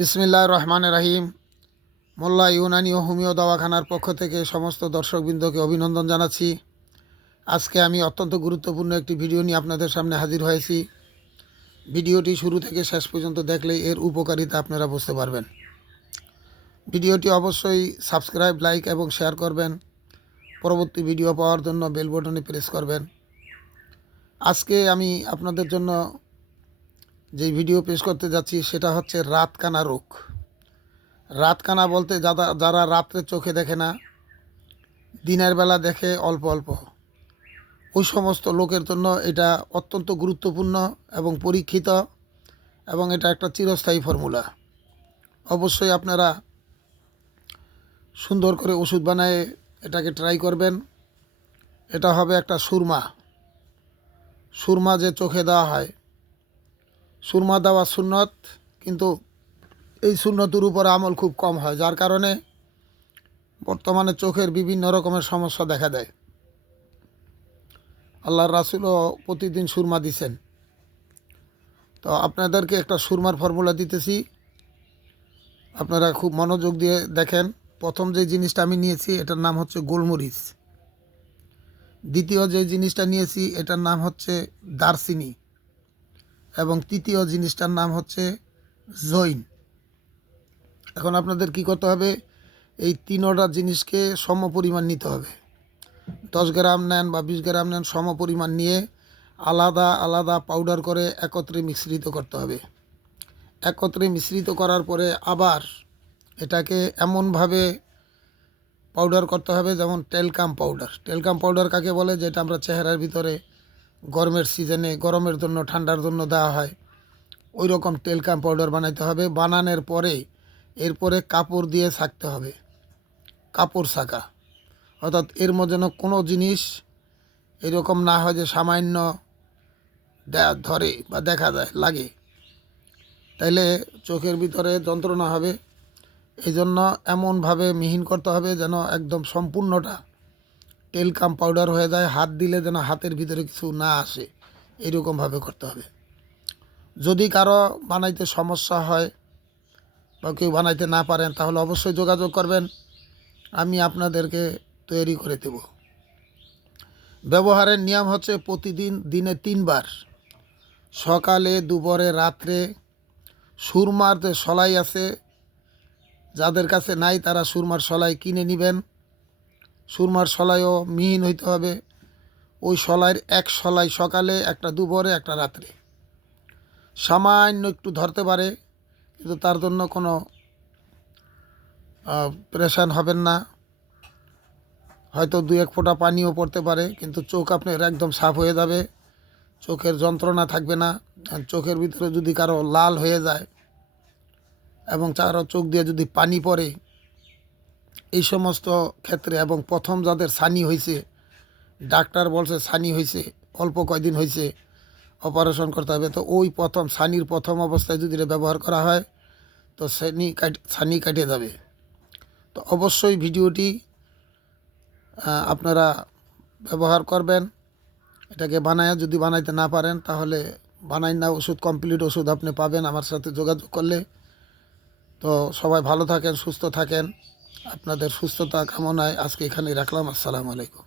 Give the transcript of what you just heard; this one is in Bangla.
বিসমিল্লাহির রহমানির রহিম। মোল্লা ইউনানি ও হোমিও দাওয়াখানার পক্ষ থেকে সমস্ত দর্শকবৃন্দকে অভিনন্দন জানাচ্ছি। আজকে আমি অত্যন্ত গুরুত্বপূর্ণ একটি ভিডিও নিয়ে আপনাদের সামনে হাজির হয়েছি। ভিডিওটি শুরু থেকে শেষ পর্যন্ত দেখলে এর উপকারিতা আপনারা বুঝতে পারবেন। ভিডিওটি অবশ্যই সাবস্ক্রাইব, লাইক এবং শেয়ার করবেন। পরবর্তী ভিডিও পাওয়ার জন্য বেল বটনে প্রেস করবেন। আজকে আমি আপনাদের জন্য যে ভিডিও পেশ করতে যাচ্ছি সেটা হচ্ছে রাতকানা রোগ। রাতকানা বলতে যারা রাত্রে চোখে দেখে না, দিনের বেলা দেখে অল্প অল্প, ওই সমস্ত লোকের জন্য এটা অত্যন্ত গুরুত্বপূর্ণ এবং পরীক্ষিত, এবং এটা একটা চিরস্থায়ী ফর্মুলা। অবশ্যই আপনারা সুন্দর করে ওষুধ বানায় এটাকে ট্রাই করবেন। এটা হবে একটা সুরমা যে চোখে দেওয়া হয়, সুরমা দেওয়া সুন্নত, কিন্তু এই সুন্নতের উপর আমল খুব কম হয়, যার কারণে বর্তমানে চোখের বিভিন্ন রকমের সমস্যা দেখা দেয়। আল্লাহর রাসূলও প্রতিদিন সুরমা দিছেন। তো আপনাদেরকে একটা সুরমার ফর্মুলা দিতেছি, আপনারা খুব মনোযোগ দিয়ে দেখেন। প্রথম যে জিনিসটা আমি নিয়েছি এটার নাম হচ্ছে গোলমরিচ। দ্বিতীয় যে জিনিসটা নিয়েছি এটার নাম হচ্ছে দারচিনি, এবং তৃতীয় জিনিসটার নাম হচ্ছে জৈন। এখন আপনাদের কি করতে হবে, এই তিনোটা জিনিসকে সম পরিমাণ নিতে হবে। 10 গ্রাম নেন বা 20 গ্রাম নেন, সম পরিমাণ নিয়ে আলাদা আলাদা পাউডার করে একত্রে মিশ্রিত করতে হবে। একত্রে মিশ্রিত করার পরে আবার এটাকে এমনভাবে পাউডার করতে হবে যেমন টেলকাম পাউডার। টেলকাম পাউডার কাকে বলে? যেটা আমরা চেহারার ভিতরে গরমের সিজনে, গরমের জন্য, ঠান্ডার জন্য দেওয়া হয়, ওই রকম টেলকাম পাউডার বানাইতে হবে। বানানোর পরে এরপরে কাপড় দিয়ে ছাকতে হবে, কাপড় ছাকা। অর্থাৎ এর মধ্যে যেন কোনো জিনিস এরকম না হয় যে সামান্য ধরে বা দেখা যায়, লাগে, তাইলে চোখের ভিতরে যন্ত্রণা হবে। এই জন্য এমনভাবে মিহিন করতে হবে যেন একদম সম্পূর্ণটা টেলকাম পাউডার হয়ে যায়। হাত দিলে যেন হাতের ভিতরে কিছু না আসে, এরকমভাবে করতে হবে। যদি কারো বানাইতে সমস্যা হয় বা কেউ বানাইতে না পারেন, তাহলে অবশ্যই যোগাযোগ করবেন, আমি আপনাদেরকে তৈরি করে দেব। ব্যবহারের নিয়ম হচ্ছে প্রতিদিন দিনে 3 বার, সকালে, দুপুরে, রাত্রে। সুরমার যে সলাই আছে, যাদের কাছে নাই তারা সুরমার সলাই কিনে নেবেন। সুরমার সলাইও মিহিন হইতে হবে। ওই সলাইয়ের এক সলাই সকালে, একটা দুপুরে, একটা রাত্রে। সামান্য একটু ধরতে পারে, কিন্তু তার জন্য কোনো প্রেশান হবেন না। হয়তো 2-1 ফোঁটা পানিও পড়তে পারে, কিন্তু চোখ আপনার একদম সাফ হয়ে যাবে, চোখের যন্ত্রণা থাকবে না। চোখের ভিতরে যদি কারো লাল হয়ে যায় এবং কারো চোখ দিয়ে যদি পানি পড়ে, এই সমস্ত ক্ষেত্রে, এবং প্রথম যাদের ছানি হয়েছে, ডাক্তার বলছে ছানি হয়েছে, অল্প কয়দিন হয়েছে, অপারেশন করতে হবে, তো ওই ছানির প্রথম অবস্থায় যদি এটা ব্যবহার করা হয় তো ছানি কাটে যাবে। তো অবশ্যই ভিডিওটি আপনারা ব্যবহার করবেন। এটাকে বানায়, যদি বানাইতে না পারেন তাহলে বানাই না, ওষুধ, কমপ্লিট ওষুধ আপনি পাবেন আমার সাথে যোগাযোগ করলে। তো সবাই ভালো থাকেন, সুস্থ থাকেন। আপনাদের সুস্থতা কামনায় আজকে এখানেই রাখলাম। আসসালামু আলাইকুম।